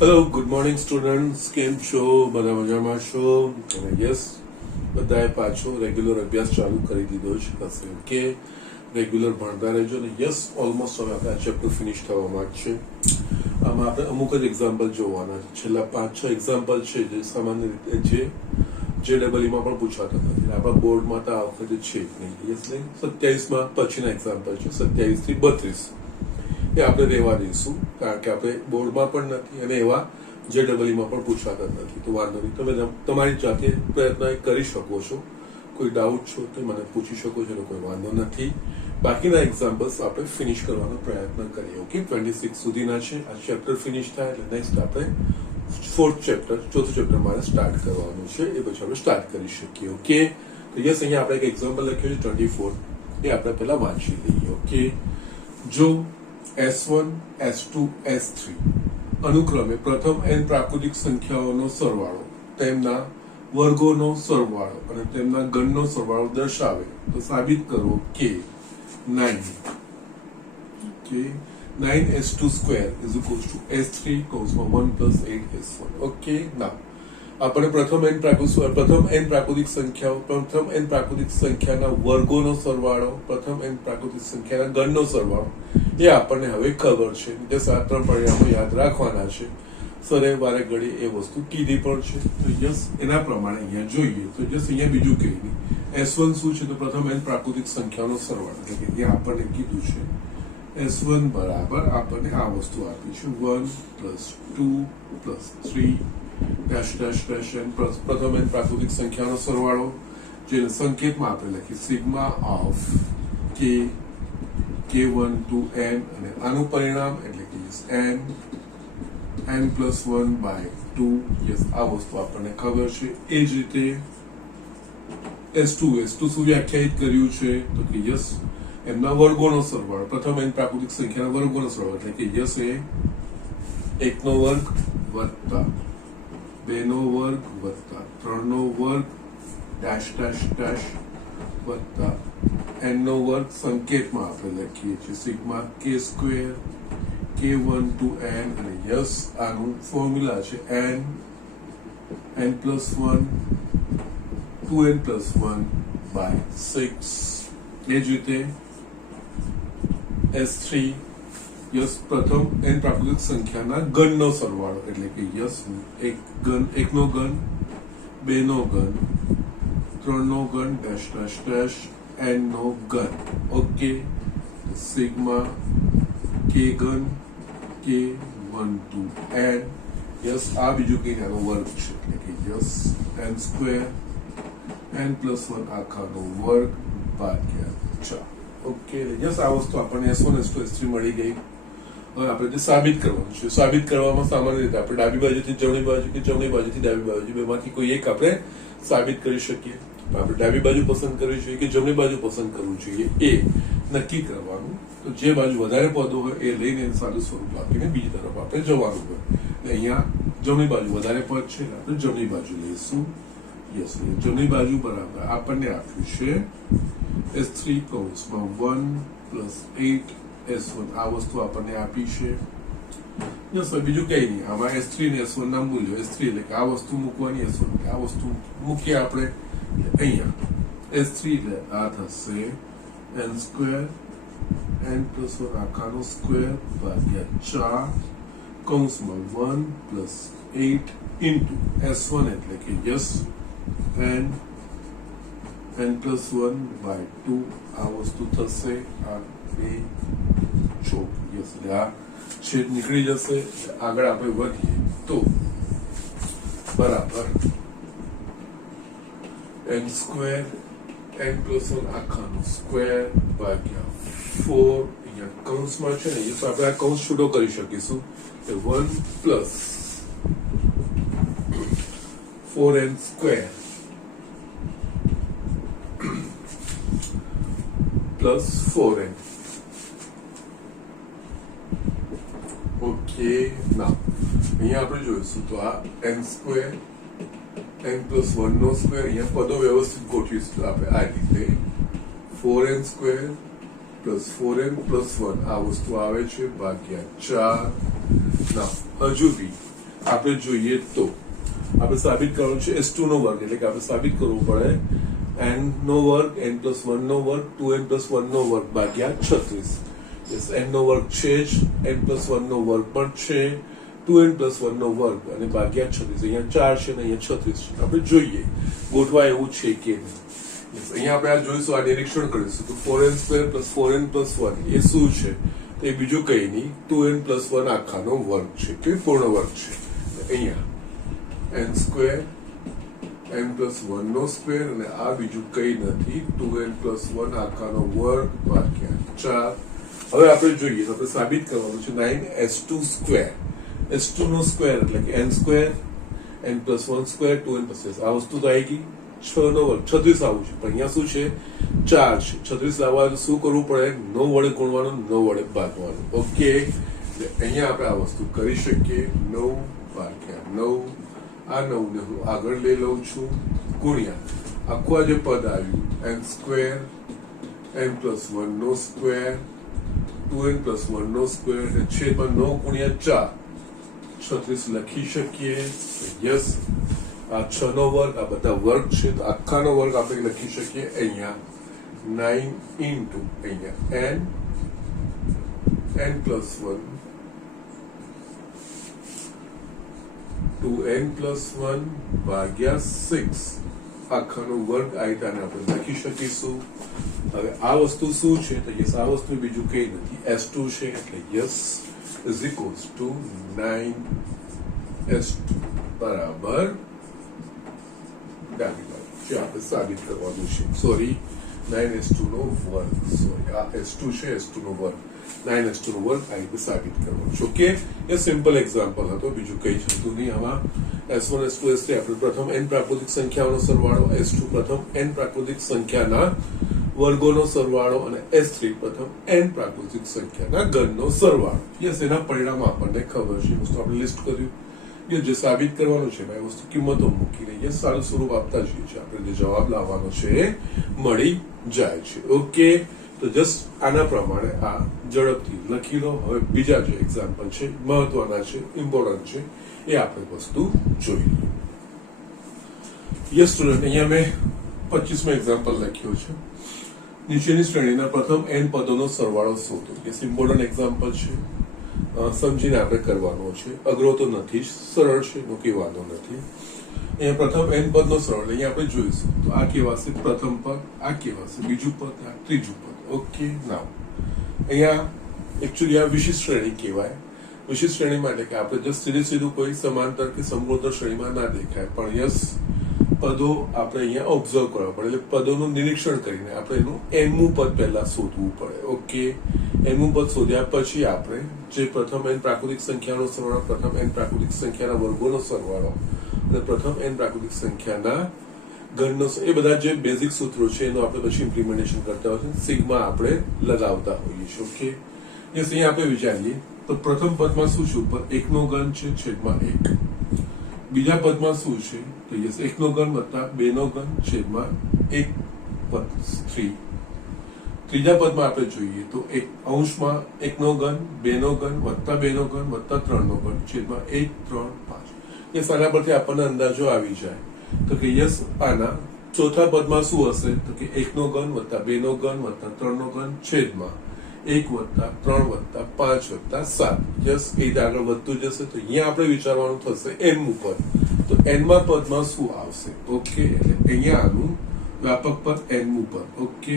Hello good morning students, કેમ છો? બધા મજામાં છો? અને યસ, બધાએ પાછો રેગ્યુલર અભ્યાસ ચાલુ કરી દીધો છે. હશે ઓકે, રેગ્યુલર ભણતા રહેજો. અને યસ, ઓલમોસ્ટ હવે આપણે આ ચેપ્ટર ફિનિશ થવામાં જ છે. આમાં આપણે અમુક જ એક્ઝામ્પલ જોવાના છે. છેલ્લા 5-6 એક્ઝામ્પલ છે જે સામાન્ય રીતે JEE-માં પણ પૂછાતા નથી. આપણા બોર્ડમાં તો આ વખતે છે જ નહીં. યસ, નહીં 27માં પછીના એક્ઝામ્પલ છે, 27 થી 32. એ આપણે રહેવા દઈશું, કારણ કે આપણે બોર્ડમાં પણ નથી અને એવા JEE-માં પણ પૂછાતા નથી. તો વાંધો નહીં, તમે તમારી જાતે પ્રયત્ન કરી શકો છો. કોઈ ડાઉટ છો તો મને પૂછી શકો છો, કોઈ વાંધો નથી. બાકીના એક્ઝામ્પલ્સ આપણે ફિનિશ કરવાનો પ્રયત્ન કરીએ. ઓકે, 26 સુધીના છે. આ ચેપ્ટર ફિનિશ થાય એટલે નેક્સ્ટ આપણે ચોથું ચેપ્ટર મારે સ્ટાર્ટ કરવાનું છે. એ પછી આપણે સ્ટાર્ટ કરી શકીએ. ઓકે, તો યસ, અહીંયા આપણે એક એક્ઝામ્પલ લખ્યું છે 24. એ આપણે પહેલા વાંચી લઈએ. ઓકે, જો S1, S2, S3 અનુક્રમે પ્રથમ n પ્રાકૃતિક સંખ્યાઓનો સરવાળો, તેમના વર્ગોનો સરવાળો અને તેમના ગણનો સરવાળો દર્શાવે તો સાબિત કરો કે 9s2 square is equals to S3 1 plus 8s1. Okay, now આપણે પ્રથમ n પ્રાકૃતિક સંખ્યાના વર્ગોનો સરવાળો, પ્રથમ n પ્રાકૃતિક સંખ્યાના ગણનો સરવાળો એ આપણને હવે ખબર છે. જે 3 પરિણામો યાદ રાખવાના છે. સરે વારે ઘડી એ વસ્તુ કીધી પણ છે. તો યસ, એના પ્રમાણે અહીંયા જોઈએ તો જસ અહીંયા બીજું કંઈ નહીં. S1 શું છે? તો પ્રથમ n પ્રાકૃતિક સંખ્યાનો સરવાળો, એટલે કે ત્યાં આપણને કીધું છે S1 બરાબર આપણને આ વસ્તુ આપી છે 1 + 2 + 3 ડેશ ડેશ ડેશ n પ્રથમ n પ્રાકૃતિક સંખ્યાનો સરવાળો, જેને સંકેતમાં આપણે લખી sigma of k1 to n, અને આનું પરિણામ એટલે કે n + 1/2. યસ, આ વસ્તુ આપણને ખબર છે. એ જ રીતે S2 શું વ્યાખ્યાયિત કર્યું છે? તો કે યસ, એમના વર્ગોનો સરવાળો, પ્રથમ n પ્રાકૃતિક સંખ્યાના વર્ગોનો સરવાળો, એટલે કે યસ એ 1 નો વર્ગ વત્તા 2 નો વર્ગ વત્તા 3 નો વર્ગ ડેશ ડેશ ડેશ વત્તા n નો વર્ગ, સંકેતમાં આપણે લખીએ છીએ sigma k² k1 to n, અને યસ આનું ફોર્મ્યુલા છે n + 1 2n + 1/6. એ જ રીતે S3 યસ પ્રથમ n પ્રાકૃતિક સંખ્યાના ગણનો સરવાળો, એટલે કે યસ 1 નો ઘન 2 નો ઘન 3 નો ઘન ડેશ ડેશ ડેશ n નો ઘન. ઓકે, સિગ્મા k ઘન k1 to n. યસ, આ બીજું કઈ આનો વર્ગ છે, એટલે કે યસ n² n + 1 આખાનો વર્ગ ભાગ્યા 4. ઓકે, યસ, આ વસ્તુ આપણને S1, S2, S3 મળી ગઈ. હવે આપણે જે સાબિત કરવાનું છે, સાબિત કરવામાં સામાન્ય રીતે આપણે ડાબી બાજુથી જમણી બાજુ કે જમણી બાજુથી ડાબી બાજુ, બેમાંથી કોઈ એક આપણે સાબિત કરી શકીએ. આપણે ડાબી બાજુ પસંદ કરવી જોઈએ કે જમણી બાજુ પસંદ કરવું જોઈએ, એ નક્કી કરવાનું. તો જે બાજુ વધારે પદો હોય એ લઈને સાદું સ્વરૂપ આપીને બીજી તરફ આપણે જવાનું હોય. અહીંયા જમણી બાજુ વધારે પદ છે, આપણે જમણી બાજુ લઈશું. યસ, જમણી બાજુ બરાબર આપણને આપ્યું છે S3 1 + 8s1. આ વસ્તુ આપણને આપી છે. યસ, બીજું કઈ નહીં. આમાં S3 ને S1 ના મૂલ્યો, S3 એટલે કે આ વસ્તુ મૂકવાની, S1 એટલે આ વસ્તુ મૂકીએ આપણે. અહીંયા S3 એટલે આ થશે n² n + 1 આખાનો સ્ક્વેર ભાગ્યા 4 1 + 8 ઇન્ટુ S1 એટલે કે યસ n + 1/2. આ વસ્તુ થશે આ 2 ચોક. યસ, એટલે આ છેદ નીકળી જશે. આગળ આપણે વધીએ તો બરાબર n² n + 1 આખાનો સ્ક્વેર ભાગ્યા 4. અહીંયા કૌંસમાં છે ને, તો આપણે આ કૌંસ છૂટો કરી શકીશું. 1 + 4n² + 4n. ઓકે, ના અહીંયા આપણે જોઈશું તો આ n² n + 1 નો સ્ક્વેર, અહીંયા પદો વ્યવસ્થિત ગોઠવીશું આપણે આ રીતે 4n² + 4n + 1 આ વસ્તુ આવે છે ભાગ્યા 4. ના હજુ બી આપણે જોઈએ તો આપણે સાબિત કરવાનું છે S2 નો વર્ગ, એટલે કે આપણે સાબિત કરવું પડે n નો વર્ગ, n+1 નો વર્ગ, 2n+1 નો વર્ગ ભાગ્યા 36. યસ, n નો વર્ગ છે જ, n+1 નો વર્ગ પણ છે, 2n+1 નો વર્ગ અને ભાગ્યા 36. અહીંયા 4 છે ને અહીંયા 36 છે. આપણે જોઈએ ગોઠવા એવું છે કે નહીં. અહીંયા આપણે આ જોઈશું, આ નિરીક્ષણ કરીશું તો 4n² + 4n+1 એ શું છે? તો એ બીજું કઈ નહીં, 2n+1 આખાનો વર્ગ છે, કે પૂર્ણ વર્ગ છે. અહીંયા n² n+1 નો સ્ક્વેર અને આ બીજું કઈ નથી, 2n+1 આખાનો વર્ગ ભાગ્યા 4. હવે આપણે જોઈએ તો આપણે સાબિત કરવાનું છે 9s2². s2 નો સ્ક્વેર એટલે કે n² n+1² 2n+1 આ વસ્તુ તો આવી ગઈ. 6 નો વર્ગ 36 આવું છે, પણ અહીંયા શું છે? 4 છે. 36 લાવવા શું કરવું પડે? 9 વડે ગુણવાનું, 9 વડે ભાગવાનું. ઓકે, અહીંયા આપણે આ વસ્તુ કરી શકીએ. 9 ભાગ્યા 9, આ 9 ને હું આગળ લઈ લઉં છું, ગુણ્યા આખું આ જે પદ આવ્યું n² n+1 નો સ્ક્વેર 2n+1 નો સ્ક્વેર એટલે છેદમાં 9 ગુણ્યા 4 36 લખી શકીએ. યસ, આ 6 નો વર્ગ, આ બધા વર્ગ છે તો આખાનો વર્ગ આપણે લખી શકીએ અહીંયા 9 ઇન્ટુ અહીંયા n+1 2n+1 ભાગ્યા 6 આખાનો વર્ગ આ રીતે આપણે લખી શકીશું. હવે આ વસ્તુ શું છે? તો યસ, આ વસ્તુ બીજું કઈ નથી, S2 છે, એટલે yes is equals to 9s2 બરાબર ડાબી બાજુ જે આપણે સાબિત કરવાનું છે. સોરી, 9s2 નો વર્ગ, સોરી આ S2 છે, S2 નો વર્ગ, 9s2 નો વર્ગ આ રીતે સાબિત કરવાનું છે. ઓકે, એ સિમ્પલ એક્ઝામ્પલ હતો, બીજું કઈ જ હતું નહીં. આમાં S1 S2 S3 આપણે પ્રથમ n પ્રાકૃતિક સંખ્યાઓનો સરવાળો, S2 પ્રથમ n પ્રાકૃતિક સંખ્યાના વર્ગોનો સરવાળો અને S3 પ્રથમ n પ્રાકૃતિક સંખ્યાના ગણનો સરવાળો. યસ, એના પરિણામ આપણને ખબર છે, વસ્તુ આપણે લિસ્ટ કર્યું. એ જે સાબિત કરવાનું છે એ વસ્તુ કિંમતો મૂકીને યસ સારું સ્વરૂપ આપતા જઈએ છીએ, આપણે જે જવાબ લાવવાનો છે એ મળી જાય છે. ઓકે, તો જસ્ટ આના પ્રમાણે આ ઝડપથી લખી લો. હવે બીજા જે એક્ઝામ્પલ છે મહત્વના છે, ઇમ્પોર્ટન્ટ છે, એ આપણે વસ્તુ જોઈ લઈએ. યસ સ્ટુડન્ટ, અહીંયા મેં 25મો એક્ઝામ્પલ લખ્યો છે. નીચેની શ્રેણીના પ્રથમ n પદોનો સરવાળો શોધો. યસ, ઇમ્પોર્ટન્ટ એક્ઝામ્પલ છે, સમજીને આપણે કરવાનો છે. અઘરો તો નથી જ, સરળ છે, એનો કઈ વાંધો નથી. અહીંયા પ્રથમ n પદનો સરવાળો અહીંયા આપણે જોઈશું તો આ કહેવાશે પ્રથમ પદ, આ કહેવાશે બીજું પદ, આ ત્રીજું પદ. ઓકે, નાવ અહીંયા એકચ્યુઅલી આ વિશિષ્ટ શ્રેણી કહેવાય. વિશિષ્ટ શ્રેણી માટે કે આપણે જસ્ટ સીધું કોઈ સમાંતર કે સમૃદ્ધ શ્રેણીમાં ના દેખાય, પણ યસ પદો આપણે અહીંયા ઓબ્ઝર્વ કરવા પડે, એટલે પદોનું નિરીક્ષણ કરીને આપણે એનું nમું પદ પહેલા શોધવું પડે. ઓકે, nમું પદ શોધ્યા પછી આપણે જે પ્રથમ n પ્રાકૃતિક સંખ્યાનો સરવાળો, પ્રથમ n પ્રાકૃતિક સંખ્યાના વર્ગોનો સરવાળો અને પ્રથમ n પ્રાકૃતિક સંખ્યાના ગણનો, એ બધા જે બેઝિક સૂત્રો છે એનું આપણે પછી ઇમ્પ્લિમેન્ટેશન કરતા હોય છે, સિગ્મા આપણે લગાવતા હોઈએ છીએ. ઓકે, યસ, અહીંયા આપણે વિચારીએ તો પ્રથમ પદમાં શું છે? ઉપર 1 નો ઘન છે છેદમાં 1. બીજા પદમાં શું છે? તો યસ 1 નો ઘન વત્તા 2 નો ઘન છેદમાં 1 + 3. ત્રીજા પદમાં આપણે જોઈએ તો એક અંશમાં 1 નો ઘન 2 નો ઘન વત્તા 2 નો ઘન વત્તા 3 નો ઘન છેદમાં 1 3 5. યસ, આના પરથી આપણને અંદાજો આવી જાય તો કે યસ આના ચોથા પદમાં શું હશે? તો કે 1 નો ઘન વત્તા 2 નો ઘન વત્તા 3 નો ઘન છેદમાં 1 વત્તા 3 વત્તા 5 વત્તા 7. યસ, એ આગળ વધતું જશે તો અહીંયા આપણે વિચારવાનું થશે nમું પદ. તો nમા પદમાં શું આવશે? ઓકે, એટલે અહીંયા આનું વ્યાપક પદ nમું પદ. ઓકે,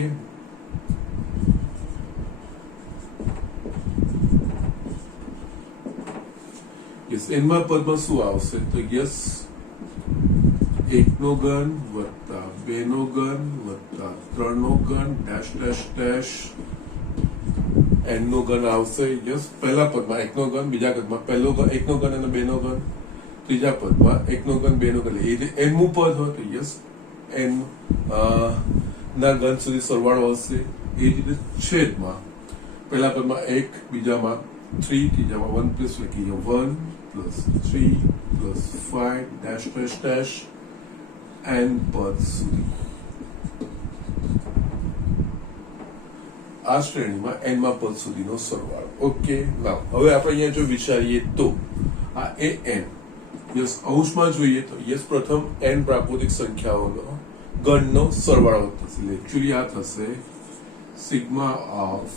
યસ, nમા પદમાં શું આવશે? તો યસ 1 નો ઘન વત્તા 2 નો ઘન વત્તા 3 નો ઘન ડેશ ડેશ ડેશ n નો ઘન આવશે. યસ, પહેલા પદમાં 1 નો ઘન, બીજા પદમાં પહેલો ઘન 1 નો ઘન અને 2 નો ઘન, ત્રીજા પદમાં 1 નો ઘન 2 નો ઘન. એ રીતે nમું પદ હોય તો યસ n ના ઘન સુધી સરવાળો હશે. એ જ રીતે છેદમાં પહેલા પદમાં 1, બીજામાં 3, ત્રીજામાં 1 પ્લસ લખીએ 1 plus 3 plus 5 dash dash dash n પદ સુધી. આ શ્રેણીમાં nમા પદ સુધીનો સરવાળો. ઓકે, નાવ હવે આપણે અહીંયા જો વિચારીએ તો આ એ n યસ અંશમાં જોઈએ તો યસ પ્રથમ n પ્રાકૃતિક સંખ્યાઓનો ગણનો સરવાળો થશે. એકચ્યુઅલી આ થશે સિગ્મા ઓફ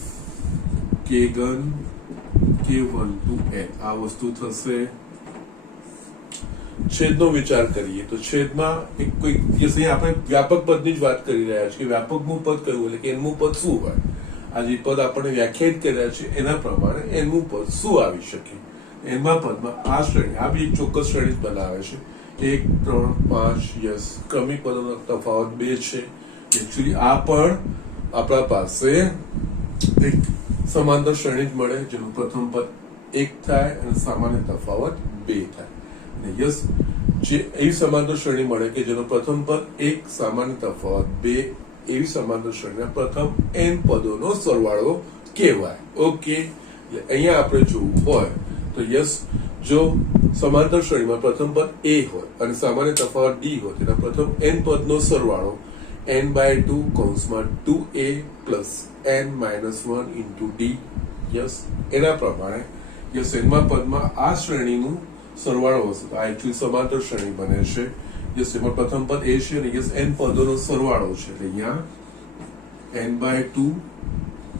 કે ગણ k1 to n. આ વસ્તુ થશે. છેદનો વિચાર કરીએ તો છેદમાં એક કોઈ અહીંયા આપણે વ્યાપક પદની જ વાત કરી રહ્યા છીએ કે વ્યાપકનું પદ કયું એટલે કે એનમું પદ શું હોય. આ જે પદ આપણે વ્યાખ્યાયિત કર્યા છે એના પ્રમાણે એનમું પદ શું આવી શકે. એમાં પદમાં આ શ્રેણી આ બી એક ચોક્કસ શ્રેણી બનાવે છે 1 3 5. યસ ક્રમિક પદોનો તફાવત 2 છે. એકચ્યુઅલી આ પણ આપણા પાસે એક સમાંતર શ્રેણી જ મળે જેનું પ્રથમ પદ 1 થાય અને સામાન્ય તફાવત 2 થાય. યસ જે એવી સમાંતર શ્રેણી મળે કે જેનો પ્રથમ પદ 1 સામાન્ય તફાવત 2 એવી સમાંતર શ્રેણીના પ્રથમ n પદોનો સરવાળો કહેવાય. ઓકે અહીંયા આપણે જોવું હોય તો યસ જો સમાંતર શ્રેણીમાં પ્રથમ પદ a હોય અને સામાન્ય તફાવત d હોય તેના પ્રથમ n પદનો સરવાળો n/2 કૌંસમાં 2a plus n-1 into d. Yes એના પ્રમાણે યસ એનમાં પદમાં આ શ્રેણીનું સરવાળો હશે તો આ એકચ્યુઅલી સમાંતર શ્રેણી બને છે. યસ એમાં પ્રથમ પદ a છે અને યસ n પદોનો સરવાળો છે એટલે અહીંયા n/2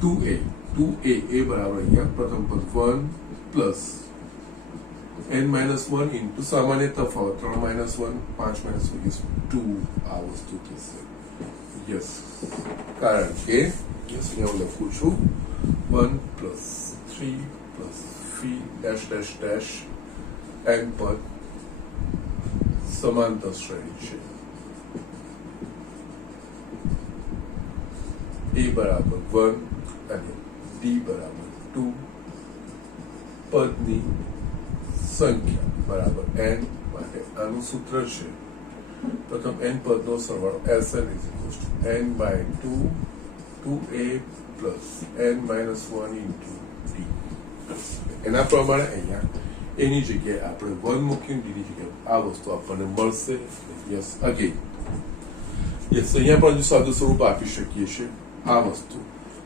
2a એ બરાબર અહીંયા પ્રથમ પદ 1 પ્લસ n-1 into સામાન્ય તફાવત 3 - 1 5 - 1 is 2. આ વસ્તુ થશે. યસ કારણ કે યસ અહીંયા હું લખું છું 1 plus 3 plus 3 dash dash dash n પદ સમાંતર શ્રેણી છે. a બરાબર 1 અને d બરાબર 2 પદની સંખ્યા બરાબર n માટે આનું સૂત્ર છે પ્રથમ n પદનો સરવાળો Sn = n/2 2a plus n-1 into d. એના પ્રમાણે અહીંયા એની જગ્યાએ આપણે 1 મૂકીને d ની જગ્યાએ આ વસ્તુ આપણને મળશે. યસ અગેન યસ અહીંયા પણ સાદું સ્વરૂપ આપી શકીએ છીએ. આ વસ્તુ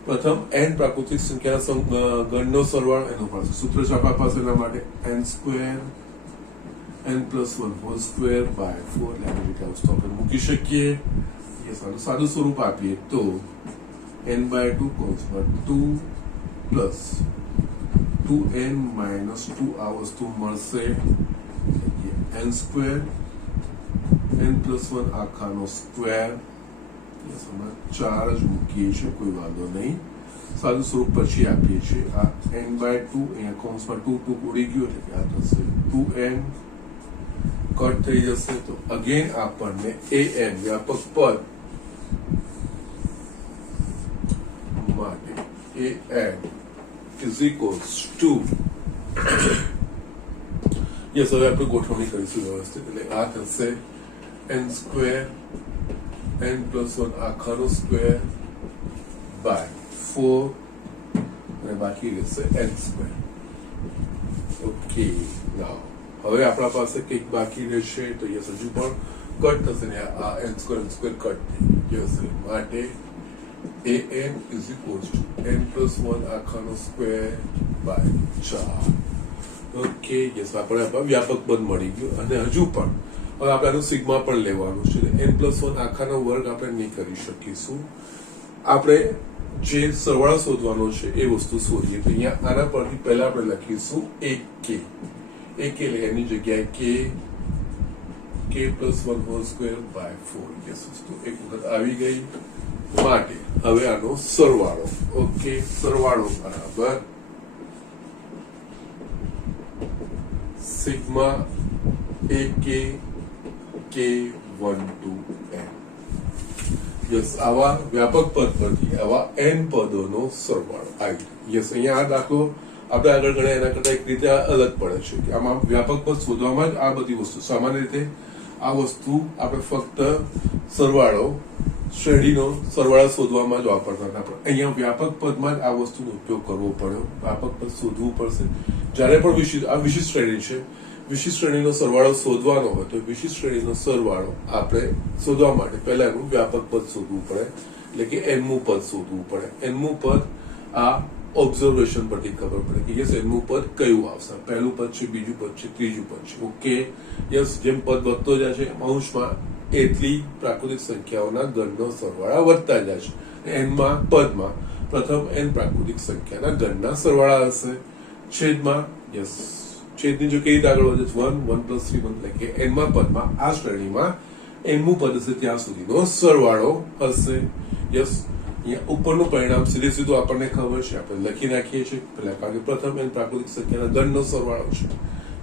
પ્રથમ n પ્રાકૃતિક સંખ્યાના ગણનો સરવાળો એનો પાસે સૂત્ર છે આપણા પાસે એના માટે n² n+1 whole square by 4 આની જગ્યાએ વસ્તુ આપણે મૂકી શકીએ. યસ આનું સાદું સ્વરૂપ આપીએ તો n/2 કૌંસમાં 2 પ્લસ 2n - 2 આ વસ્તુ મળશે. n² n+1 આખાનો સ્ક્વેર. યસ અમે 4 જ મૂકીએ છીએ કોઈ વાંધો નહીં. સાદું સ્વરૂપ પછી આપીએ છીએ આ n/2 અહીંયા કૌંસમાં 2 ઉડી ગયું એટલે કે આ થશે 2n કટ થઈ જશે તો અગેન આપણને an વ્યાપક પદ માટે an is equals to yes હવે આપણે ગોઠવણી કરીશું વ્યવસ્થિત એટલે આ થશે n² n+1 આખાનો સ્ક્વેર બાય 4 અને બાકી રહેશે n². ઓકે નાઉ હવે આપણા પાસે કંઈક બાકી રહેશે તો યસ હજુ પણ કટ થશે ને આ n² કટ થઈ જશે માટે an is equals to n+1 આખાનો સ્ક્વેર બાય 4. ઓકે યસ આપણે વ્યાપક પદ મળી ગયું અને હજુ પણ હવે આપણે આનું સિગ્મા પણ લેવાનું છે. n+1 આખાનો વર્ગ આપણે નહીં કરી શકીશું. આપણે જે સરવાળો શોધવાનો છે એ વસ્તુ શોધીએ તો અહીંયા આના પરથી પહેલા આપણે લખીશું 1k એટલે એની જગ્યાએ k+1 whole square by 4. Yes વસ્તુ એક વખત આવી ગઈ માટે હવે આનો સરવાળો. ઓકે સરવાળો બરાબર sigma ak k1 to n. Yes આવા વ્યાપક પદ પરથી આવા n પદોનો સરવાળો આવી. યસ અહીંયા આ દાખલો આપણે આગળ ગણ્યા એના કરતા એક રીતે અલગ પડે છે કે આમાં વ્યાપક પદ શોધવામાં જ આ બધી વસ્તુ સામાન્ય રીતે આ વસ્તુ આપણે ફક્ત સરવાળો શ્રેણીનો સરવાળો શોધવામાં જ વાપરતા હતા પણ અહીંયા વ્યાપક પદમાં જ આ વસ્તુનો ઉપયોગ કરવો પડ્યો. વ્યાપક પદ શોધવું પડશે જ્યારે પણ વિશિષ્ટ શ્રેણી છે. વિશિષ્ટ શ્રેણીનો સરવાળો શોધવાનો હોય તો વિશિષ્ટ શ્રેણીનો સરવાળો આપણે શોધવા માટે પહેલા એનું વ્યાપક પદ શોધવું પડે એટલે કે nમું પદ શોધવું પડે. nમું પદ આ ઓબ્ઝર્વેશન પરથી ખબર પડે કે યસ એનું પદ કયું આવશે, પહેલું પદ છે, બીજું પદ છે, ત્રીજું પદ છે. ઓકે, યસ જેમ પદ વધતો જાય છે અંશમાં એટલી પ્રાકૃતિક સંખ્યાઓના ગણનો સરવાળા વધતા જાય છે. એનમાં પદમાં પ્રથમ n પ્રાકૃતિક સંખ્યાના ગણના સરવાળા હશે. છેદમાં યસ છેદની જો કેવી રીતે આગળ વધે 1 1 + 3 1 એટલે કે એનમાં પદમાં આ શ્રેણીમાં એમનું પદ હશે ત્યાં સુધીનો સરવાળો હશે. યસ અહીંયા ઉપરનું પરિણામ સીધે સીધું આપણને ખબર છે, આપણે લખી નાખીએ છીએ પહેલા, કારણ કે પ્રથમ n પ્રાકૃતિક સંખ્યાના ગણનો સરવાળો છે.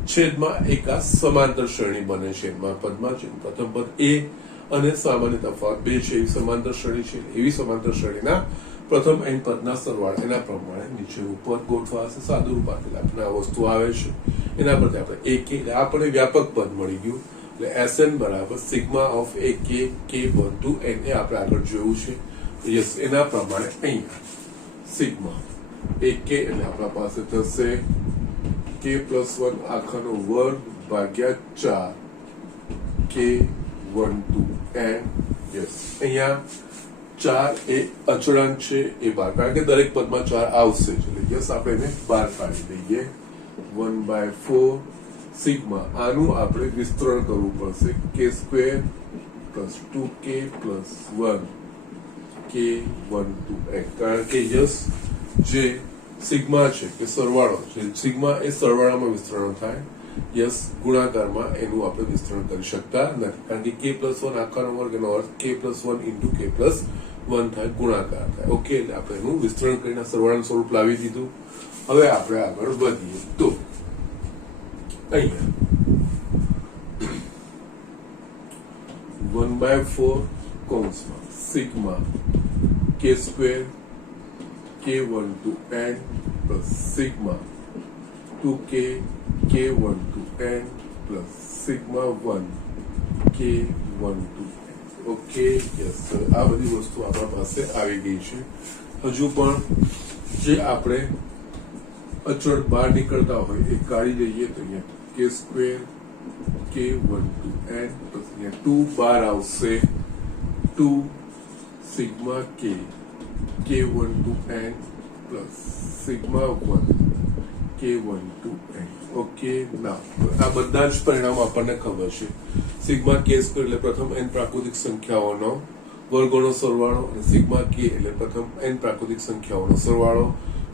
છેદમાં એક આ સમાંતર શ્રેણી બને છે એમાં પદમાં છે. પ્રથમ પદ a અને સામાન્ય તફાવત 2 છે એવી સમાંતર શ્રેણી છે. એવી સમાંતર શ્રેણીના પ્રથમ n પદના સરવાળા એના પ્રમાણે નીચેનું પદ ગોઠવાશે. સાદું રૂપ આપેલા આપણે આ વસ્તુ આવે છે એના પરથી આપણે ak એટલે આપણે વ્યાપક પદ મળી ગયું. એટલે Sn બરાબર sigma of ak k1 to n એ આપણે આગળ જોયું છે. યસ એના પ્રમાણે અહીંયા સિગ્મા ak એટલે આપણા પાસે થશે k+1 આખાનો વર્ગ ભાગ્યા 4 k1 to n. યસ અહીંયા 4 એ અચળાંક છે એ બહાર, કારણ કે દરેક પદમાં 4 આવશે જ. એટલે યસ આપણે એને બહાર કાઢી દઈએ. 1/4 સિગ્મા આનું આપણે વિસ્તરણ કરવું પડશે k² + 2k + 1 k1 to n, કારણ કે યસ જે સિગ્મા છે કે સરવાળો છે, સિગ્મા એ સરવાળામાં વિસ્તરણ થાય. યસ ગુણાકારમાં એનું આપણે વિસ્તરણ કરી શકતા નથી, કારણ કે k+1 આખાનો વર્ગ એનો અર્થ k+1 * k+1 થાય, ગુણાકાર થાય. ઓકે, એટલે આપણે એનું વિસ્તરણ કરીને સરવાળાનું સ્વરૂપ લાવી દીધું. હવે આપણે આગળ વધીએ તો અહીંયા 1/4 કૌંસમાં sigma k² k1 to n plus sigma 2k k1 to n plus sigma 1 k1 to n. Okay, yes આ બધી વસ્તુ આપણા પાસે આવી ગઈ છે. હજુ પણ જે આપણે અચળ બહાર નીકળતા હોય એ કાઢી લઈએ તો અહીંયા k² k1 to n plus અહીંયા 2 બહાર આવશે 2 sigma k k1 to n plus sigma 1 k1 to n. Okay, ના આ બધા જ પરિણામો આપણને ખબર છે. સિગ્મા k² એટલે પ્રથમ n પ્રાકૃતિક સંખ્યાઓનો વર્ગોનો સરવાળો, અને સિગ્મા k એટલે પ્રથમ n પ્રાકૃતિક સંખ્યાઓનો સરવાળો.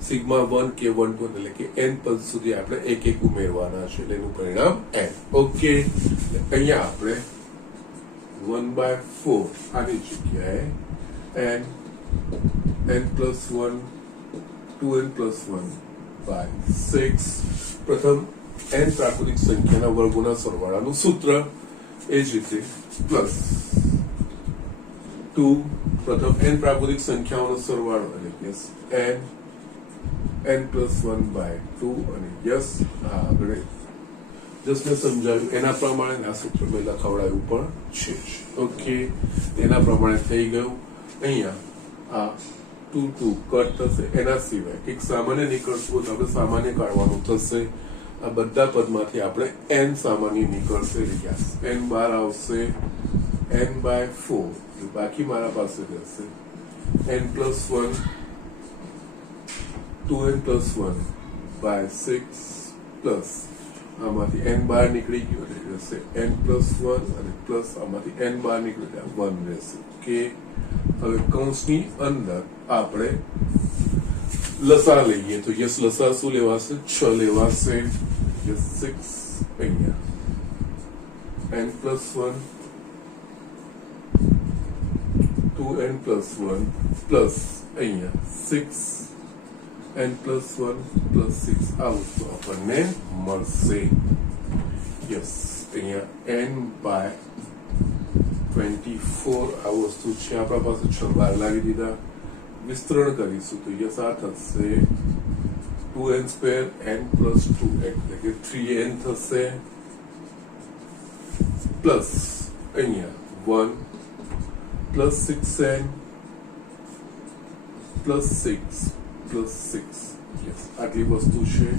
સિગ્મા 1 k1 to n એટલે કે n પદ સુધી આપણે એક એક ઉમેરવાના છે, એટલે એનું પરિણામ n. ઓકે, અહીંયા આપણે 1/4 આની જગ્યાએ n + 1 2n + 1/6 પ્રથમ n પ્રાકૃતિક સંખ્યાના વર્ગોના સરવાળાનું સૂત્ર, એ જ રીતે પ્લસ 2 પ્રથમ n પ્રાકૃતિક સંખ્યાઓનો સરવાળો એટલે કે n + 1/2 અને યસ આગળ જસ્ટ મેં સમજાવ્યું એના પ્રમાણે આ સૂત્ર મેં લખાવડાવ્યું પણ છે. ઓકે, એના પ્રમાણે થઈ ગયું. અહીંયા આ 2 2 કટ થશે, એના સિવાય એક સામાન્ય નીકળતું હોય તો આપણે સામાન્ય કાઢવાનું થશે. આ બધા પદમાંથી આપણે n સામાન્ય નીકળશે, એટલે n બહાર આવશે n/4, બાકી મારા પાસે રહેશે n + 1 2n + 1/6 પ્લસ આમાંથી n બહાર નીકળી ગયું એટલે રહેશે n + 1 અને પ્લસ આમાંથી n બહાર નીકળી એટલે 1 રહેશે. ઓકે, હવે કૌંસની અંદર આપણે લસા લઈએ તો યસ લસા શું લેવાશે? 6 લેવાશે. યસ 6 અહીંયા n + 1 2n + 1 પ્લસ અહીંયા 6 n + 1 + 6 આ વસ્તુ આપણને મળશે. યસ અહીંયા n/24 આ વસ્તુ છે આપણા પાસે. 6 બહાર લાવી દીધા. વિસ્તરણ કરીશું તો યસ આ થશે 2n² n + 2 એટલે કે 3n થશે પ્લસ અહીંયા 1 plus 6n plus 6 plus 6. Yes આટલી વસ્તુ છે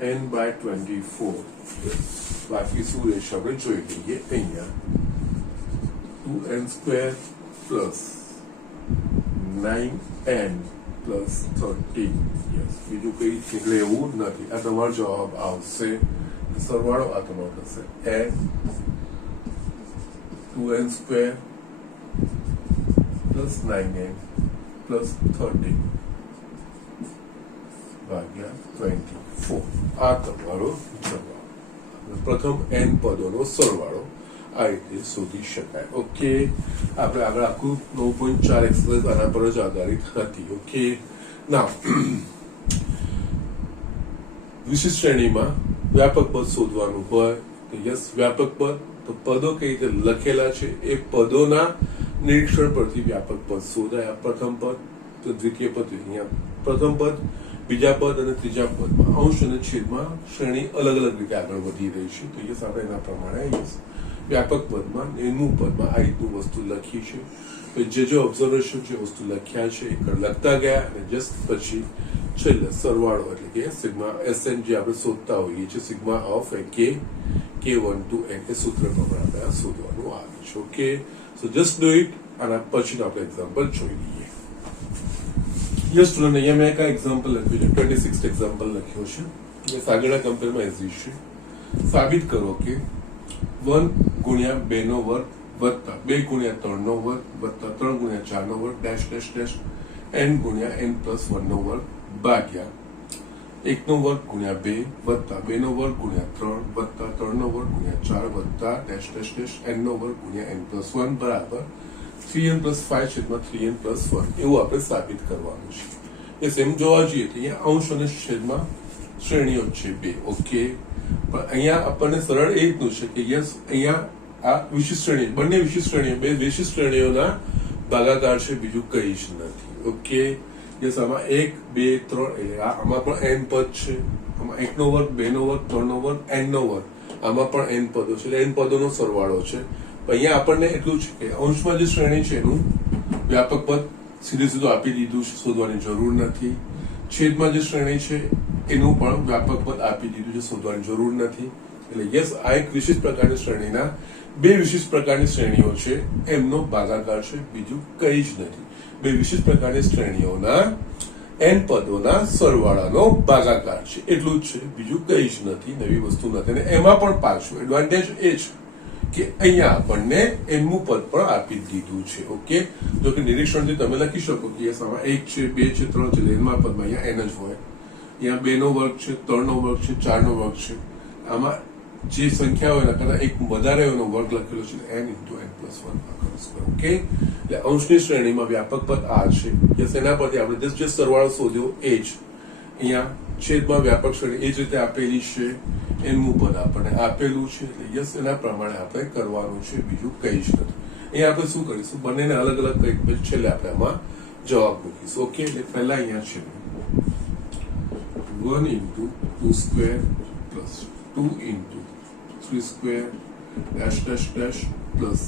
n/24. બાકી શું રહેશે આપણે જોઈ લઈએ. અહીંયા 2n² plus 9n plus 30. Yes, બીજું કઈ નીકળે એવું નથી. આ તમારો જવાબ આવશે. સરવાળો આ તમારો થશે n 2n square plus 9n plus 30 ભાગ્યા 24. આ તમારો જવાબ. પ્રથમ n પદોનો સરવાળો આ રીતે શોધી શકાય. ઓકે, આપણે આગળ આખું 9.4 એક્સરસાઇઝ આના પર જ આધારિત હતી. ઓકે, નાઉ વિશિષ્ટ શ્રેણીમાં વ્યાપક પદ શોધવાનું હોય તો યસ, વ્યાપક પદ તો પદો કઈ રીતે લખેલા છે એ પદોના નિરીક્ષણ પરથી વ્યાપક પદ શોધાય. પ્રથમ પદ તો દ્વિતીય પદ, અહીંયા પ્રથમ પદ, બીજા પદ અને ત્રીજા પદમાં અંશ અને છેદમાં શ્રેણી અલગ અલગ રીતે આગળ વધી રહી છે. તો યસ, આપણે એના પ્રમાણે યસ વ્યાપક પદમાં નેવું પદમાં આ રીતનું વસ્તુ લખી છે. જે ઓબ્ઝર્વેશન છે વસ્તુ લખ્યા છે એ લખતા ગયા અને જસ્ટ પછી છેલ્લે સરવાળો એટલે કે સિગ્મા SN જે આપણે શોધતા હોઈએ છીએ, sigma of K1 to N એ સૂત્ર પ્રમાણે આપણે આ શોધવાનું આવે છે. Okay, so just do it. આના પછીનો આપણે એક્ઝામ્પલ જોઈ લઈએ. યસ સ્ટુડન્ટ, અહીંયા મેં એક એક્ઝામ્પલ લખ્યું છે, 26th એક્ઝામ્પલ લખ્યો છે. એ આગળના કમ્પેરમાં ઇઝી છે. સાબિત કરો કે 1 ગુણ્યા 2 નો વર્ગ વત્તા 2 ગુણ્યા 3 નો વર્ગ વત્તા 3 ગુણ્યા 4 નો વર્ગ ડેશ ડેશ ડેશ n ગુણ્યા n પ્લસ 1 નો વર્ગ ભાગ્યા 1 નો વર્ગ ગુણ્યા 2 વત્તા 2 નો વર્ગ ગુણ્યા 3 વત્તા 3 નો વર્ગ ગુણ્યા 4 વત્તા ડેશ ડેશ ડેશ n નો વર્ગ ગુણ્યા n પ્લસ 1 બરાબર 3n પ્લસ 5 છેદમાં 3n પ્લસ 1 એવું આપણે સાબિત કરવાનું છે. એ સેમ જોવા જઈએ તો અહીંયા અંશ અને છેદમાં શ્રેણીઓ છે 2. ઓકે, પણ અહીંયા આપણને સરળ એ રીતનું છે કે યસ, અહીંયા આ વિશિષ્ટ શ્રેણી, બંને વિશિષ્ટ શ્રેણીઓ, બે વિશિષ્ટ શ્રેણીઓના ભાગાકાર છે, બીજું કઈ જ નથી. ઓકે, યસ, આમાં 1 2 3 એટલે આમાં પણ n પદ છે. આમાં 1 નો વર્ગ 2 નો વર્ગ 3 નો વર્ગ n નો વર્ગ, આમાં પણ n પદો છે, એટલે n પદોનો સરવાળો છે. અહીંયા આપણને એટલું છે કે અંશમાં જે શ્રેણી છે એનું વ્યાપક પદ સીધું આપી દીધું છે, શોધવાની જરૂર નથી. છેદમાં જે શ્રેણી છે એનું પણ વ્યાપક પદ આપી દીધું છે, શોધવાની જરૂર નથી. એટલે યસ, આ એક વિશિષ્ટ પ્રકારની શ્રેણીના બે વિશિષ્ટ પ્રકારની શ્રેણીઓ છે એમનો ભાગાકાર છે, બીજું કઈ જ નથી. બે વિશિષ્ટ પ્રકારની શ્રેણીઓના n પદોના સરવાળાનો ભાગાકાર છે, એટલું જ છે, બીજું કઈ જ નથી, નવી વસ્તુ નથી. અને એમાં પણ પાછું એડવાન્ટેજ એ છે કે અહીંયા આપણને nમું પદ પણ આપી દીધું છે. ઓકે, જો કે નિરીક્ષણથી તમે લખી શકો કે યસ, આમાં 1 છે 2 છે 3 છે, nમા પદમાં અહીંયા n જ હોય. અહીંયા 2 નો વર્ગ છે, 3 નો વર્ગ છે, 4 નો વર્ગ છે. આમાં જે સંખ્યા હોય એના કરતા એક વધારે એનો વર્ગ લખેલો છે, n into n plus 1. Okay, એટલે અંશની શ્રેણીમાં વ્યાપક પદ આ છે. યસ, એના પરથી આપણે જે સરવાળો શોધ્યો એ જ અહીંયા છેદમાં વ્યાપક શ્રેણી એ જ રીતે આપેલી છે, nમું પદ આપણને આપેલું છે. એટલે યસ, એના પ્રમાણે આપણે કરવાનું છે, બીજું કઈ જ નથી. અહીંયા આપણે શું કરીશું, બંનેને અલગ અલગ કંઈક છેલ્લે આપણે આમાં જવાબ મૂકીશું. ઓકે, એટલે પહેલા અહીંયા છે 1 into 2 square plus 2 into 3 square dash dash dash plus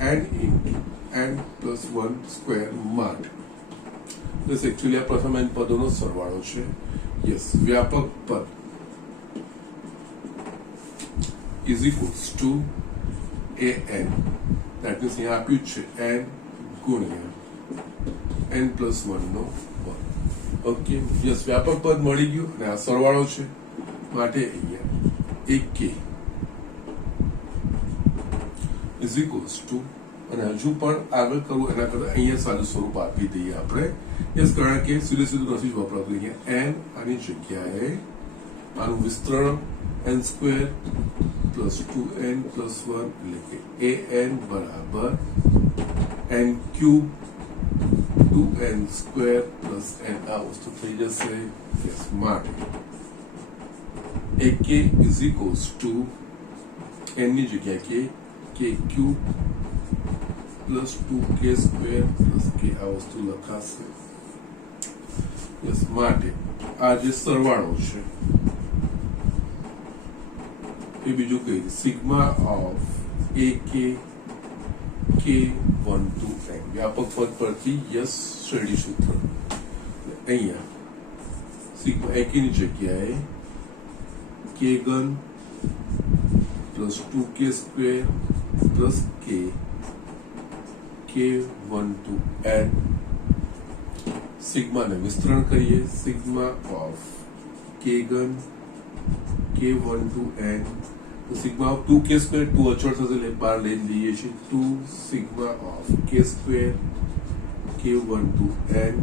n into n plus 1 square માટે this actually આ પ્રથમ n પદોનો સરવાળો છે. યસ, વ્યાપક પદ is equals to an, that means અહીંયા આપ્યું છે n ગુણ્યા n plus 1 નો વર્ગ. ઓકે, યસ, વ્યાપક પદ મળી ગયું અને આ સરવાળો છે માટે અહીંયા 1k is equals to, અને હજુ પણ આગળ કરવું એના કરતા અહીંયા સાદું સ્વરૂપ આપી દઈએ આપણે. યસ, કારણ કે સીધું નથી જ વપરાતું. અહીંયા n આની જગ્યાએ આનું વિસ્તરણ n square plus 2n plus 1 એટલે કે an બરાબર n cube 2n square plus n આ વસ્તુ થઈ જશે. યસ, માટે ak is equals to n ની જગ્યાએ k cube plus 2k square plus k આ વસ્તુ લખાશે. યસ, માટે આ જે સરવાળો છે એ બીજું કઈ sigma of ak k1 to n વ્યાપક પદ પરથી યસ શ્રેણી સૂત્ર. અહીંયા સિગ્મા ak ની જગ્યાએ k ઘન plus 2k square plus k1 to n સિગ્માને વિસ્તરણ કરીએ. સિગ્મા ઓફ કે ઘન k1 to n, તો સિગ્મા ઓફ 2k સ્ક્વેર, 2 અચળ થશે એટલે બહાર લઈ લઈએ છીએ. 2 sigma of k square k1 to n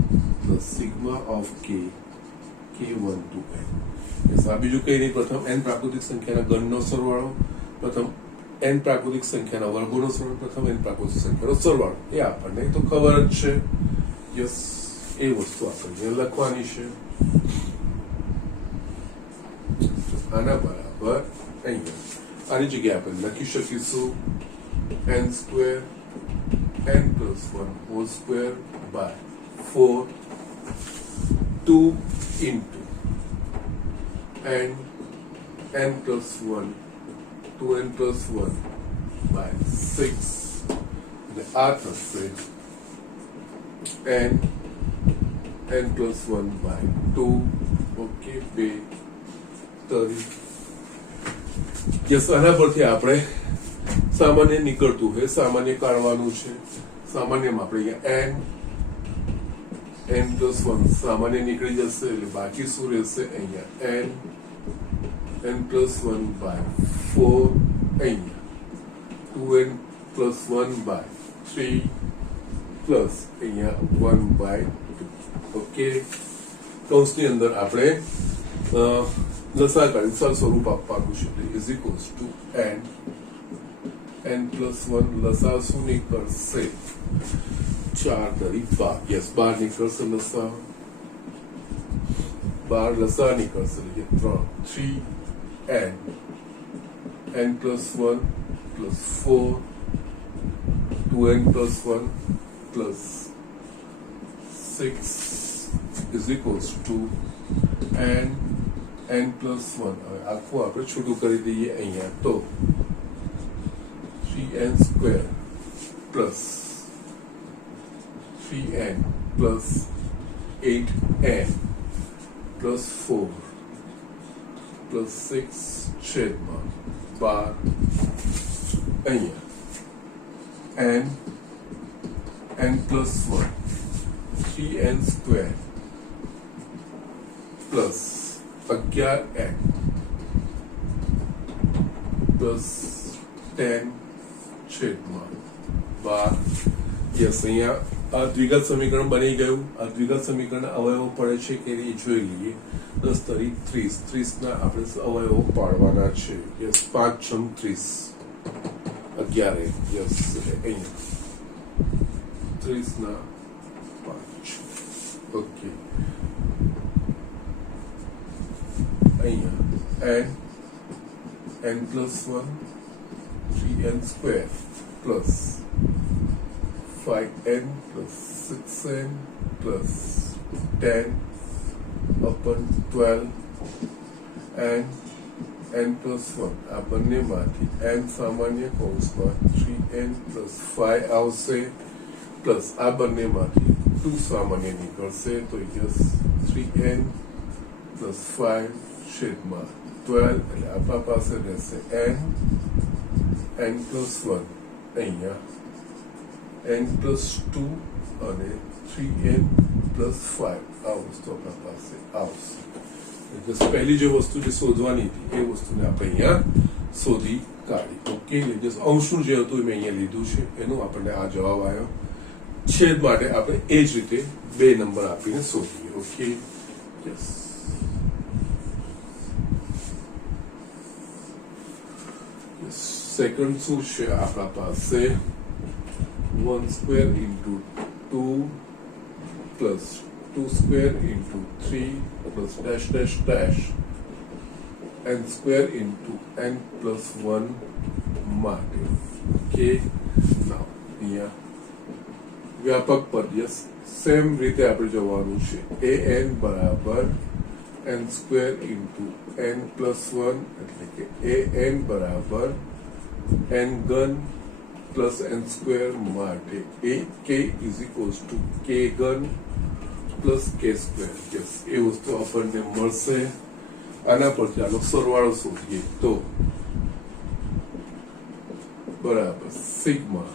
plus sigma of k1 to n. આ બીજું કઈ નહીં, પ્રથમ n પ્રાકૃતિક સંખ્યાના ગણનો સરવાળો, પ્રથમ n પ્રાકૃતિક સંખ્યાના વર્ગોનો સરવાળો, પ્રથમ n પ્રાકૃતિક સંખ્યાનો સરવાળો. એ આપણને તો ખબર જ છે. યસ, એ વસ્તુ આપણે લખવાની છે. આના બરાબર અહીંયા આની જગ્યાએ આપણે લખી શકીશું n square n plus 1 whole square by 4 2 into n plus 1 2n plus 1 by 6 અને આ થશે n plus 1 by 2. Okay, 2 30. Yes, આના પરથી આપણે સામાન્ય નીકળતું હોય સામાન્ય કાઢવાનું છે. સામાન્યમાં આપણે અહીંયા n plus 1 સામાન્ય નીકળી જશે એટલે બાકી શું રહેશે? અહીંયા n plus 1 by 4, અહીંયા 2n plus 1 by 3 પ્લસ અહીંયા 1 by 2. ઓકે, કૌંસની અંદર આપણે લસા કાઢી સરળ સ્વરૂપ આપવાનું છે. Is equals to n plus 1 લસા શું નીકળશે? 4 × 12. યસ, 12 નીકળશે લસા, 12 લસા નીકળશે એટલે 3n n plus 1 plus 4 2n plus 1 plus 6 is equals to n plus 1. હવે આખું આપણે છૂટું કરી દઈએ અહીંયા, તો 3n square plus 3n plus 8n plus 4 plus 6 છેદમાં 12 અહીંયા n plus 1 3n square plus 11n plus 10 છેદમાં 12. યસ, અહીંયા આ દ્વિઘાત સમીકરણ બની ગયું. આ દ્વિઘાત સમીકરણ અવયવો પડે છે કે એ જોઈ લઈએ. 10 તરી 30, 30 ના આપણે અવયવો પાડવાના છે. યસ, 5 × 30 11. યસ, અહીંયા 30 ના 5. ઓકે, અહીંયા n plus 1 3n square plus 5n plus 6n plus 10 upon 12 and n plus 1. આ બંનેમાંથી n સામાન્ય કૌંસમાં 3n plus 5 આવશે પ્લસ આ બંનેમાંથી 2 સામાન્ય નીકળશે તો યસ 3n plus 5 છેદમાં 12 એટલે આપણા પાસે રહેશે n plus 1 અહીંયા n plus 2 અને 3n plus 5 આ વસ્તુ આપણા પાસે આવશે. એટલે પહેલી જે વસ્તુ જે શોધવાની હતી એ વસ્તુને આપણે અહીંયા શોધી કાઢી. ઓકે, એટલે અંશનું જે હતું એ મેં અહીંયા લીધું છે, એનો આપણને આ જવાબ આવ્યો. છેદ માટે આપણે એ જ રીતે 2 નંબર આપીને શોધીએ. Okay, yes. સેકન્ડ શું છે આપણા પાસે? 1 square into 2 plus 2 square into 3 plus dash dash dash n square into n plus 1 માટે. Okay, now here વ્યાપક પદ યસ સેમ રીતે આપણે જવાનું છે. an બરાબર n square into n plus 1 એટલે કે an બરાબર n ઘન પ્લસ n સ્ક્વેર માટે a k is equals to k ઘન પ્લસ k સ્ક્વેર. યસ, એ વસ્તુ આપણને મળશે. આના પરથી આનો સરવાળો શોધીએ તો બરાબર sigma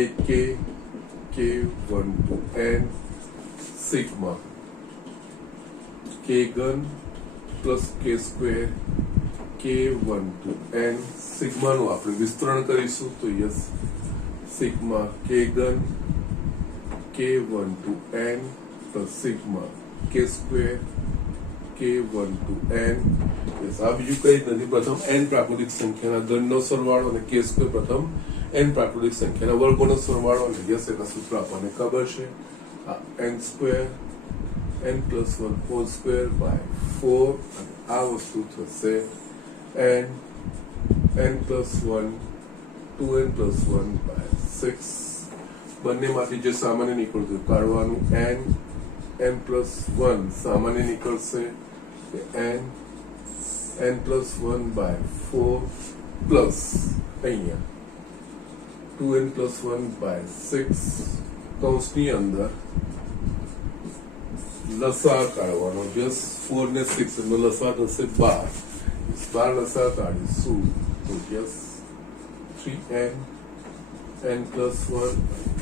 a k k1 to n sigma કે ઘન પ્લસ કે સ્ક્વેર k1 to n સિગ્માનું આપણે વિસ્તરણ કરીશું તો યસ સિગ્મા કે ઘન k1 to n plus sigma K square k1 to n yes આ બીજું કઈ જ નથી પ્રથમ n પ્રાકૃતિક સંખ્યાના ગણનો સરવાળો અને k સ્ક્વેર પ્રથમ n પ્રાકૃતિક સંખ્યાના વર્ગોનો સરવાળો અને યસ એના સૂત્ર આપણને ખબર છે આ n square n plus 1 whole square by 4 અને આ વસ્તુ થશે n plus 1 2n plus 1 by 6 બંનેમાંથી જે સામાન્ય નીકળતું કાઢવાનું n plus 1 સામાન્ય નીકળશે n plus 1 by 4 plus અહીંયા 2n plus 1 by 6 કૌંસની અંદર લસા કાઢવાનો જસ 4 ને 6 એનો લસા થશે 12 લસા કાઢીશું તો જસ 3n n plus 1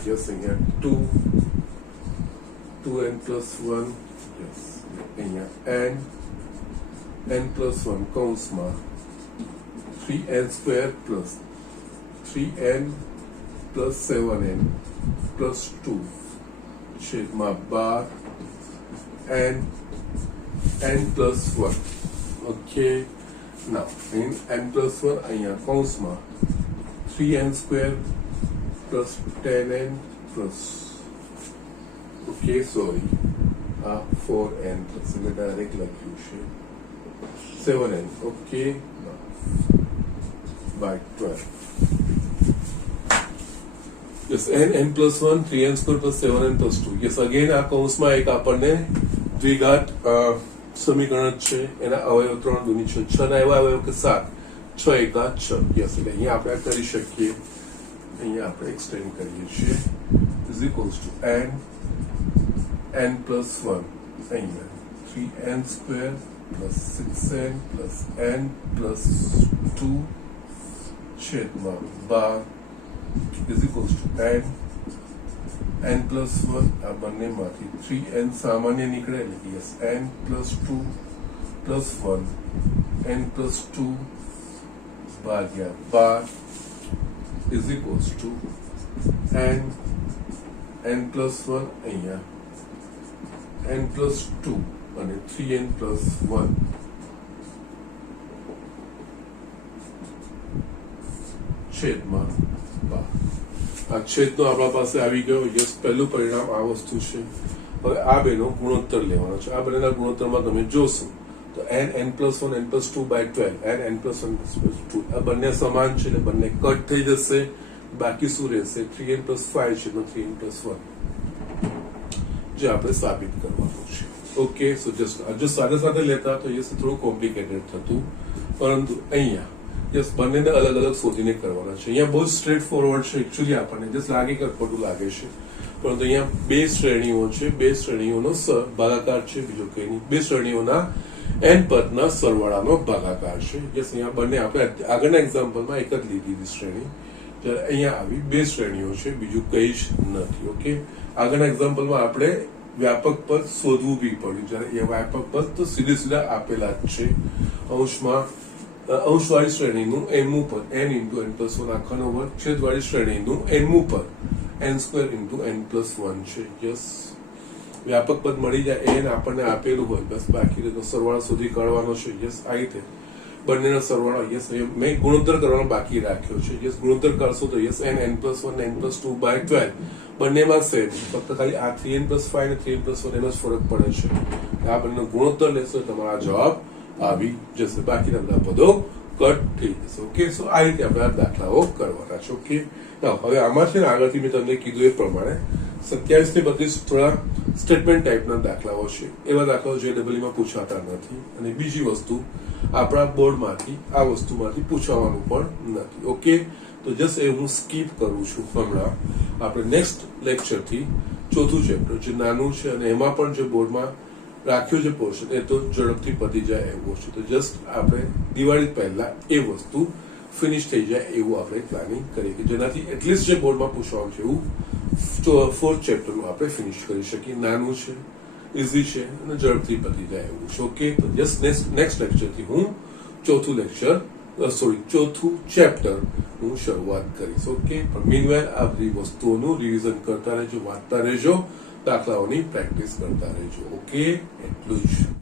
જસ અહીંયા 2n plus 1 જસ અહીંયા n plus 1 કૌંસમાં 3n square plus 3n plus 7n plus 2 છેદમાં 12 n plus 1 okay now in n plus 1 અહીંયા કૌંસમાં 3n square plus 10n plus okay sorry 4n plus મેં ડાયરેક્ટ લખ્યું છે 7n okay now by 12 yes n plus 1 3n square plus 7n plus 2 yes again આ કૌંસમાં એક આપણને દ્વિઘાત સમીકરણ છે એના અવયવ 3 દુની 6 6 ના એવા અવયવ કે 7 6 એકા 6 યસ એટલે અહીંયા આપણે કરી શકીએ અહીંયા આપણે એક્સટેન્ડ કરીએ છીએ is equals to n plus 1 અહીંયા 3n square plus 6n plus n plus 2 છેદમાં 12 is equals to n plus 1 આ બંનેમાંથી 3n સામાન્ય નીકળે એટલે yes n plus 2 plus 1 n plus 2 ભાગ્યા 12 is equals to n plus 1 અહીંયા n plus 2 અને 3n plus 1 છેદમાં 12 આ છેદનો આપણા પાસે આવી ગયો યસ પહેલું પરિણામ આ વસ્તુ છે હવે આ બેનો ગુણોત્તર લેવાનો છે આ બંનેના ગુણોત્તરમાં તમે જોશો તો n plus 1 n plus 2 by 12 n plus 1 plus 2 આ બંને સમાન છે એટલે બંને કટ થઈ જશે બાકી શું રહેશે 3n plus 5 છે તો 3n plus 1 જે આપણે સાબિત કરવાનું છે ઓકે સો જો સાથે સાથે લેતા તો યસ થોડું કોમ્પ્લિકેટેડ થતું પરંતુ અહીંયા યસ બંનેને અલગ અલગ શોધીને કરવાના છે અહીંયા બહુ સ્ટ્રેટ ફોરવર્ડ છે એકચ્યુઅલી આપણને જસ્ટ લાગે કે ખોટું લાગે છે પરંતુ અહીંયા બે શ્રેણીઓ છે બે શ્રેણીઓનો ભાગાકાર છે બીજો કંઈ નહીં બે શ્રેણીઓના n પદના સરવાળાનો ભાગાકાર છે યસ અહીંયા બંને આપણે આગળના એક્ઝામ્પલમાં એક જ લીધી શ્રેણી જ્યારે અહીંયા આવી બે શ્રેણીઓ છે બીજું કંઈ જ નથી ઓકે આગળના એક્ઝામ્પલમાં આપણે વ્યાપક પદ શોધવું બી પડ્યું જ્યારે એ વ્યાપક પદ તો સીધા આપેલા જ છે અંશમાં અંશવાળી શ્રેણીનું nમું પદ n into n plus 1 આખાનો વર્ગ છેદવાળી શ્રેણીનું nમું પદ n square into n plus 1 છે યસ વ્યાપક પદ મળી જાય n આપણને આપેલું હોય બસ બાકી તો સરવાળો શોધી કાઢવાનો છે યસ આ રીતે બંનેનો સરવાળો યસ મેં ગુણોત્તર કરવાનો બાકી રાખ્યો છે યસ ગુણોત્તર કરશો તો yes n plus 1 n plus 2 by 12 બંનેમાં સેમ ફક્ત ખાલી આ 3n plus 5 અને 3n plus 1 એનો જ ફરક પડે છે આ બંનેનો ગુણોત્તર લેશો તમારા જવાબ આવી જશે બાકીના બધા પદો કટ થઈ જશે ઓકે સો આ રીતે આપણે આ દાખલાઓ કરવાના છે ઓકે હવે આમાં છે ને આગળથી મેં તમને કીધું એ પ્રમાણે 27 ને 32 થોડા સ્ટેટમેન્ટ ટાઈપના દાખલાઓ છે એવા દાખલાઓ JEE-માં પૂછાતા નથી અને બીજી વસ્તુ આપણા બોર્ડમાંથી આ વસ્તુમાંથી પૂછવાનું પણ નથી ઓકે તો જસ્ટ એ હું સ્કીપ કરું છું હમણાં આપણે નેક્સ્ટ લેક્ચરથી ચોથું ચેપ્ટર જે નાનું છે અને એમાં પણ જે બોર્ડમાં રાખ્યું છે પોર્શન એ તો ઝડપથી પતી જાય એવું છે તો જસ્ટ આપણે દિવાળી પહેલા એ વસ્તુ ફિનિશ થઈ જાય એવું આપણે પ્લાનિંગ કરીએ કે જેનાથી એટલીસ્ટ જે બોર્ડમાં પૂછવાનું છે એવું ફોર્થ ચેપ્ટરનું આપણે ફિનિશ કરી શકીએ. નાનું છે, ઇઝી છે અને ઝડપથી પતી જાય એવું છે. ઓકે, તો નેક્સ્ટ લેક્ચરથી હું ચોથું ચેપ્ટર હું શરૂઆત કરીશ. ઓકે, પણ મીનવાઇલ આ બધી વસ્તુઓનું રિવિઝન કરતા રહેજો, વાંચતા રહેજો, દાખલાઓની પ્રેક્ટિસ કરતા રહેજો. ઓકે, એટલું જ.